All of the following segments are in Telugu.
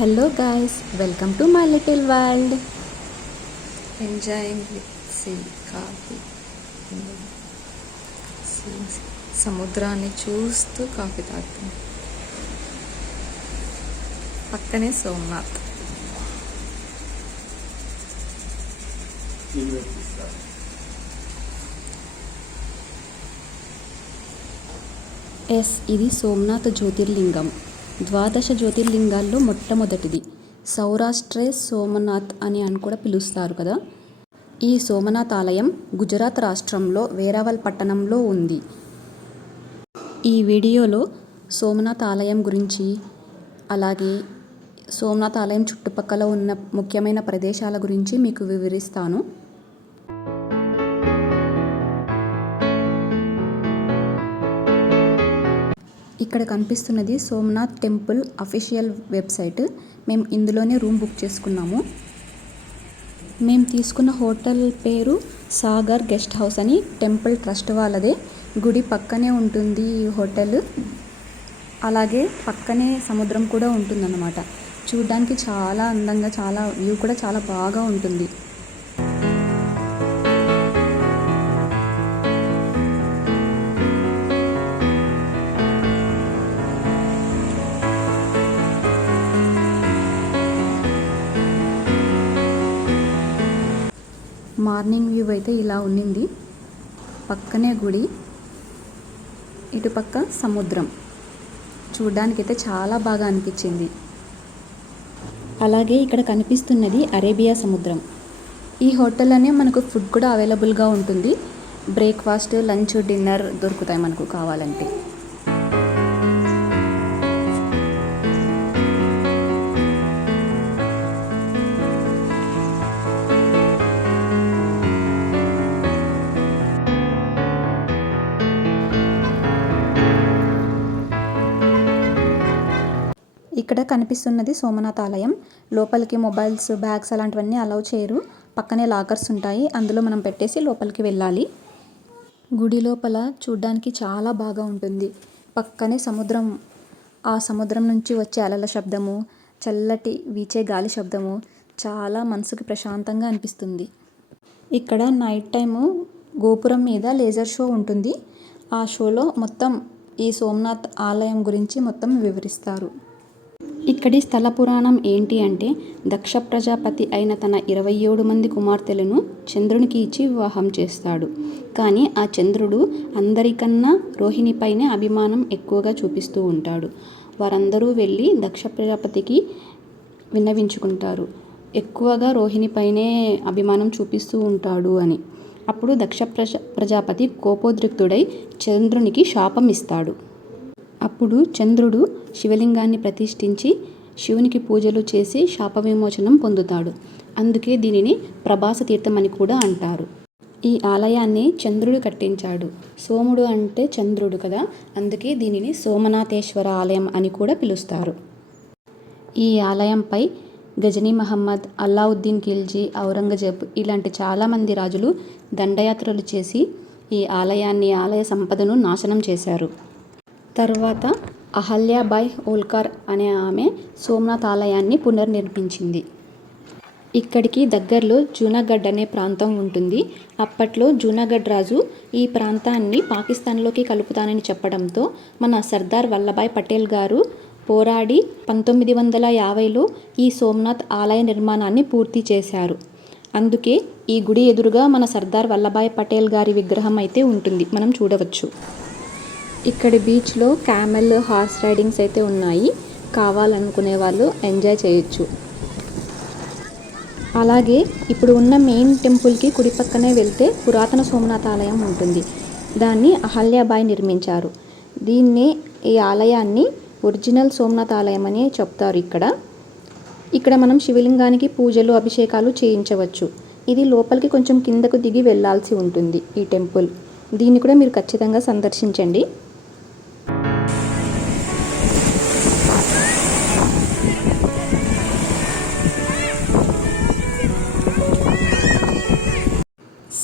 Hello guys, welcome to my little world. Enjoying with sea coffee. సముద్రాన్ని చూస్తూ కాఫీ తాగుతుంది. పక్కనే సోమనాథ్. ఎస్, ఇది సోమనాథ్ జ్యోతిర్లింగం. ద్వాదశ జ్యోతిర్లింగాల్లో మొట్టమొదటిది. సౌరాష్ట్రే సోమనాథ్ అని కూడా పిలుస్తారు కదా. ఈ సోమనాథ్ ఆలయం గుజరాత్ రాష్ట్రంలో వేరావల్ పట్టణంలో ఉంది. ఈ వీడియోలో సోమనాథ్ ఆలయం గురించి, అలాగే సోమనాథ్ ఆలయం చుట్టుపక్కల ఉన్న ముఖ్యమైన ప్రదేశాల గురించి మీకు వివరిస్తాను. ఇక్కడ కనిపిస్తున్నది సోమనాథ్ టెంపుల్ అఫీషియల్ వెబ్సైట్. మేము ఇందులోనే రూమ్ బుక్ చేసుకున్నాము. మేము తీసుకున్న హోటల్ పేరు సాగర్ గెస్ట్ హౌస్ అని, టెంపుల్ ట్రస్ట్ వాళ్ళదే. గుడి పక్కనే ఉంటుంది ఈ హోటల్. అలాగే పక్కనే సముద్రం కూడా ఉంటుందన్నమాట. చూడ్డానికి చాలా అందంగా, చాలా వ్యూ కూడా చాలా బాగా ఉంటుంది. మార్నింగ్ వ్యూ అయితే ఇలా ఉన్నింది. పక్కనే గుడి, ఇటుపక్క సముద్రం. చూడ్డానికైతే చాలా బాగా అనిపించింది. అలాగే ఇక్కడ కనిపిస్తున్నది అరేబియా సముద్రం. ఈ హోటల్లోనే మనకు ఫుడ్ కూడా అవైలబుల్గా ఉంటుంది. బ్రేక్ఫాస్ట్, లంచ్, డిన్నర్ దొరుకుతాయి మనకు కావాలంటే. ఇక్కడ కనిపిస్తున్నది సోమనాథ్ ఆలయం. లోపలికి మొబైల్స్, బ్యాగ్స్ అలాంటివన్నీ అలౌ చేయరు. పక్కనే లాకర్స్ ఉంటాయి, అందులో మనం పెట్టేసి లోపలికి వెళ్ళాలి. గుడి లోపల చూడ్డానికి చాలా బాగా ఉంటుంది. పక్కనే సముద్రం. ఆ సముద్రం నుంచి వచ్చే అలల శబ్దము, చల్లటి వీచే గాలి శబ్దము చాలా మనసుకి ప్రశాంతంగా అనిపిస్తుంది. ఇక్కడ నైట్ టైము గోపురం మీద లేజర్ షో ఉంటుంది. ఆ షోలో మొత్తం ఈ సోమనాథ్ ఆలయం గురించి మొత్తం వివరిస్తారు. ఇక్కడి స్థల పురాణం ఏంటి అంటే, దక్ష ప్రజాపతి అయిన తన 27 మంది కుమార్తెలను చంద్రునికి ఇచ్చి వివాహం చేస్తాడు. కానీ ఆ చంద్రుడు అందరికన్నా రోహిణిపైనే అభిమానం ఎక్కువగా చూపిస్తూ ఉంటాడు. వారందరూ వెళ్ళి దక్ష ప్రజాపతికి విన్నవించుకుంటారు, ఎక్కువగా రోహిణిపైనే అభిమానం చూపిస్తూ ఉంటాడు అని. అప్పుడు దక్ష ప్రజాపతి కోపోద్రిక్తుడై చంద్రునికి శాపం ఇస్తాడు. అప్పుడు చంద్రుడు శివలింగాన్ని ప్రతిష్ఠించి శివునికి పూజలు చేసి శాప విమోచనం పొందుతాడు. అందుకే దీనిని ప్రభాస తీర్థం అని కూడా అంటారు. ఈ ఆలయాన్ని చంద్రుడు కట్టించాడు. సోముడు అంటే చంద్రుడు కదా, అందుకే దీనిని సోమనాథేశ్వర ఆలయం అని కూడా పిలుస్తారు. ఈ ఆలయంపై గజనీ మహమ్మద్, అల్లావుద్దీన్ ఖిల్జీ, ఔరంగజేబ్ ఇలాంటి చాలామంది రాజులు దండయాత్రలు చేసి ఈ ఆలయాన్ని, ఆలయ సంపదను నాశనం చేశారు. తర్వాత అహల్యాబాయ్ హోల్కర్ అనే ఆమె సోమనాథ్ ఆలయాన్ని పునర్నిర్మించింది. ఇక్కడికి దగ్గరలో జూనాగఢ్ అనే ప్రాంతం ఉంటుంది. అప్పట్లో జూనాగఢ్ రాజు ఈ ప్రాంతాన్ని పాకిస్తాన్లోకి కలుపుతానని చెప్పడంతో మన సర్దార్ వల్లభాయ్ పటేల్ గారు పోరాడి 1950లో ఈ సోమనాథ్ ఆలయ నిర్మాణాన్ని పూర్తి చేశారు. అందుకే ఈ గుడి ఎదురుగా మన సర్దార్ వల్లభాయ్ పటేల్ గారి విగ్రహం అయితే ఉంటుంది, మనం చూడవచ్చు. ఇక్కడి బీచ్లో క్యామెల్, హార్స్ రైడింగ్స్ అయితే ఉన్నాయి. కావాలనుకునే వాళ్ళు ఎంజాయ్ చేయొచ్చు. అలాగే ఇప్పుడు ఉన్న మెయిన్ టెంపుల్కి కుడి పక్కనే వెళ్తే పురాతన సోమనాథ్ ఆలయం ఉంటుంది. దాన్ని అహల్యాబాయ్ నిర్మించారు. ఈ ఆలయాన్ని ఒరిజినల్ సోమనాథ్ ఆలయం అని చెప్తారు. ఇక్కడ మనం శివలింగానికి పూజలు, అభిషేకాలు చేయించవచ్చు. ఇది లోపలికి కొంచెం కిందకు దిగి వెళ్ళాల్సి ఉంటుంది ఈ టెంపుల్. దీన్ని కూడా మీరు ఖచ్చితంగా సందర్శించండి.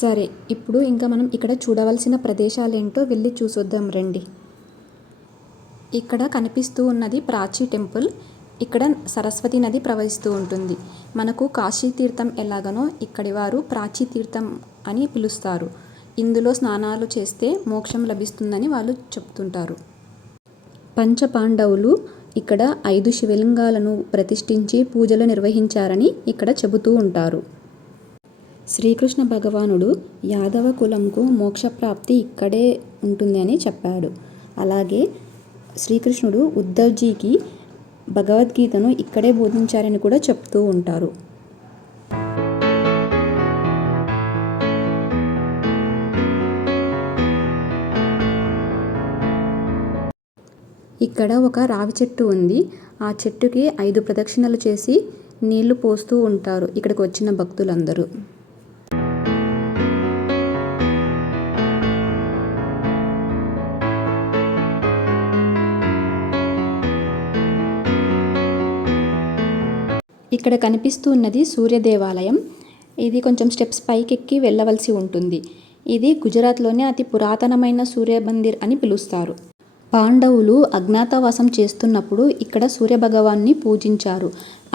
సరే, ఇప్పుడు ఇంకా మనం ఇక్కడ చూడవలసిన ప్రదేశాలు ఏంటో వెళ్ళి చూసొద్దాం రండి. ఇక్కడ కనిపిస్తూ ఉన్నది ప్రాచీ టెంపుల్. ఇక్కడ సరస్వతి నది ప్రవహిస్తూ ఉంటుంది. మనకు కాశీ తీర్థం ఎలాగనో ఇక్కడి వారు ప్రాచీ తీర్థం అని పిలుస్తారు. ఇందులో స్నానాలు చేస్తే మోక్షం లభిస్తుందని వాళ్ళు చెప్తుంటారు. పంచపాండవులు ఇక్కడ 5 శివలింగాలను ప్రతిష్ఠించి పూజలు నిర్వహించారని ఇక్కడ చెబుతూ ఉంటారు. శ్రీకృష్ణ భగవానుడు యాదవ కులంకు మోక్షప్రాప్తి ఇక్కడే ఉంటుంది అని చెప్పాడు. అలాగే శ్రీకృష్ణుడు ఉద్ధవ్జీకి భగవద్గీతను ఇక్కడే బోధించారని కూడా చెప్తూ ఉంటారు. ఇక్కడ ఒక రావి చెట్టు ఉంది. ఆ చెట్టుకి 5 ప్రదక్షిణలు చేసి నీళ్లు పోస్తూ ఉంటారు ఇక్కడికి వచ్చిన భక్తులందరూ. ఇక్కడ కనిపిస్తూ ఉన్నది సూర్య దేవాలయం. ఇది కొంచెం స్టెప్స్ పైకెక్కి వెళ్ళవలసి ఉంటుంది. ఇది గుజరాత్లోనే అతి పురాతనమైన సూర్య మందిర్ అని పిలుస్తారు. పాండవులు అజ్ఞాతవాసం చేస్తున్నప్పుడు ఇక్కడ సూర్యభగవాన్ని పూజించారు.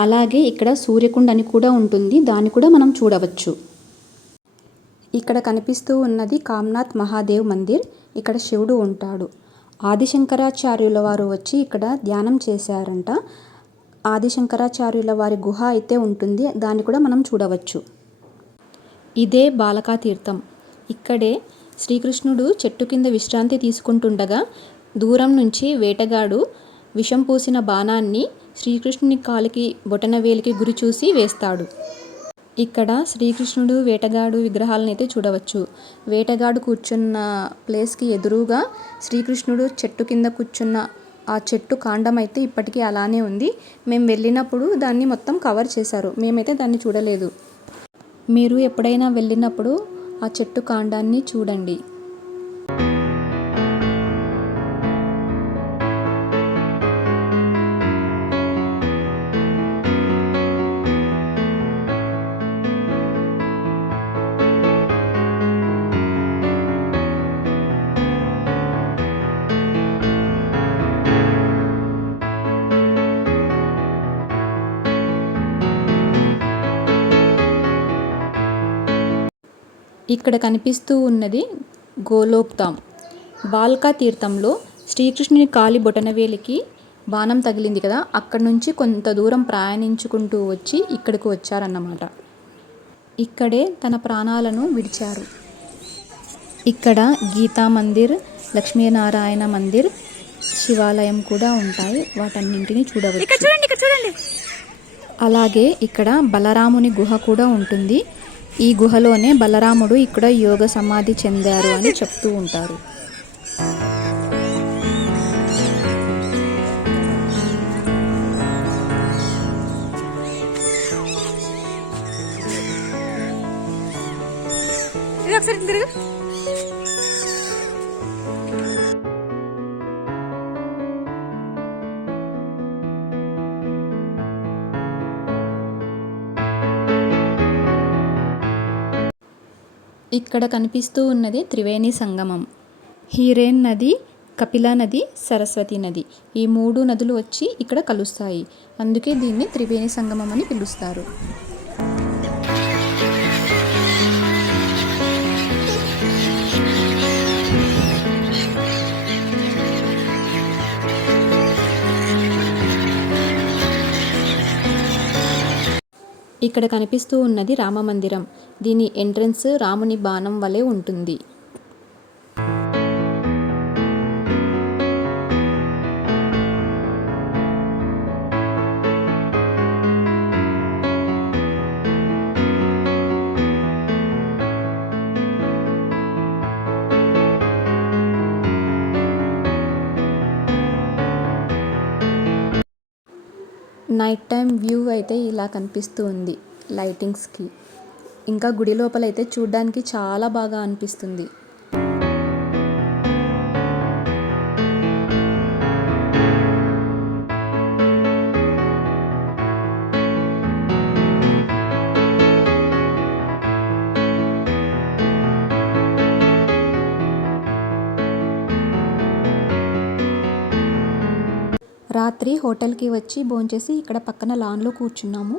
అలాగే ఇక్కడ సూర్యకుండ అని కూడా ఉంటుంది. దాన్ని కూడా మనం చూడవచ్చు. ఇక్కడ కనిపిస్తూ ఉన్నది కామ్నాథ్ మహాదేవ్ మందిర్. ఇక్కడ శివుడు ఉంటాడు. ఆదిశంకరాచార్యుల వారు వచ్చి ఇక్కడ ధ్యానం చేశారంట. ఆదిశంకరాచార్యుల వారి గుహ అయితే ఉంటుంది. దాన్ని కూడా మనం చూడవచ్చు. ఇదే బాలకా తీర్థం. ఇక్కడే శ్రీకృష్ణుడు చెట్టు కింద విశ్రాంతి తీసుకుంటుండగా దూరం నుంచి వేటగాడు విషం పూసిన బాణాన్ని శ్రీకృష్ణుని కాలికి బొటనవేలికి గురి చూసి వేస్తాడు. ఇక్కడ శ్రీకృష్ణుడు వేటగాడు విగ్రహాలను అయితే చూడవచ్చు. వేటగాడు కూర్చున్న ప్లేస్కి ఎదురుగా శ్రీకృష్ణుడు చెట్టు కింద కూర్చున్న ఆ చెట్టు కాండం అయితే ఇప్పటికీ అలానే ఉంది. మేము వెళ్ళినప్పుడు దాన్ని మొత్తం కవర్ చేశారు. మేమైతే దాన్ని చూడలేదు. మీరు ఎప్పుడైనా వెళ్ళినప్పుడు ఆ చెట్టు కాండాన్ని చూడండి. ఇక్కడ కనిపిస్తూ ఉన్నది గోలోక్ధామ్. బాల్కా తీర్థంలో శ్రీకృష్ణుని కాలి బొటనవేలికి బాణం తగిలింది కదా, అక్కడి నుంచి కొంత దూరం ప్రయాణించుకుంటూ వచ్చి ఇక్కడికి వచ్చారన్నమాట. ఇక్కడే తన ప్రాణాలను విడిచారు. ఇక్కడ గీతా మందిర్, లక్ష్మీనారాయణ మందిర్, శివాలయం కూడా ఉంటాయి. వాటన్నింటినీ చూడవచ్చు. అలాగే ఇక్కడ బలరాముని గుహ కూడా ఉంటుంది. ఈ గుహలోనే బలరాముడు ఇక్కడ యోగ సమాధి చెందారు అని చెప్తూ ఉంటారు. ఇక్కడ కనిపిస్తూ ఉన్నది త్రివేణి సంగమం. హీరేన్ నది, కపిలా నది, సరస్వతి నది, ఈ 3 నదులు వచ్చి ఇక్కడ కలుస్తాయి. అందుకే దీన్ని త్రివేణి సంగమం అని పిలుస్తారు. ఇక్కడ కనిపిస్తూ ఉన్నది రామ మందిరం. దీని ఎంట్రన్స్ రాముని బాణం వలె ఉంటుంది. నైట్ టైం వ్యూ అయితే ఇలా కనిపిస్తూ ఉంది లైటింగ్స్కి. ఇంకా గుడి లోపల అయితే చూడ్డానికి చాలా బాగా అనిపిస్తుంది. రాత్రి రాత్రి హోటల్కి వచ్చి భోంచేసి ఇక్కడ పక్కన లాన్లో కూర్చున్నాము.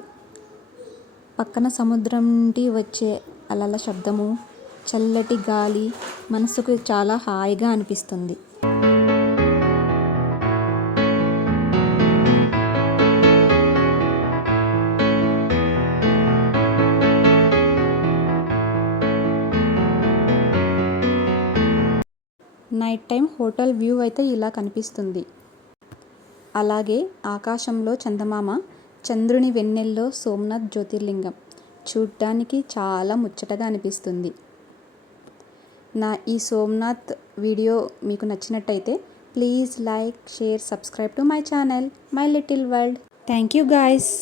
పక్కన సముద్రం నుండి వచ్చే అలల శబ్దము, చల్లటి గాలి మనసుకు చాలా హాయిగా అనిపిస్తుంది. నైట్ టైం హోటల్ వ్యూ అయితే ఇలా కనిపిస్తుంది. అలాగే ఆకాశంలో చందమామ, చంద్రుని వెన్నెల్లో సోమనాథ్ జ్యోతిర్లింగం చూడ్డానికి చాలా ముచ్చటగా అనిపిస్తుంది. నా ఈ సోమనాథ్ వీడియో మీకు నచ్చినట్టయితే please like, share, subscribe to my channel my little world. Thank you guys.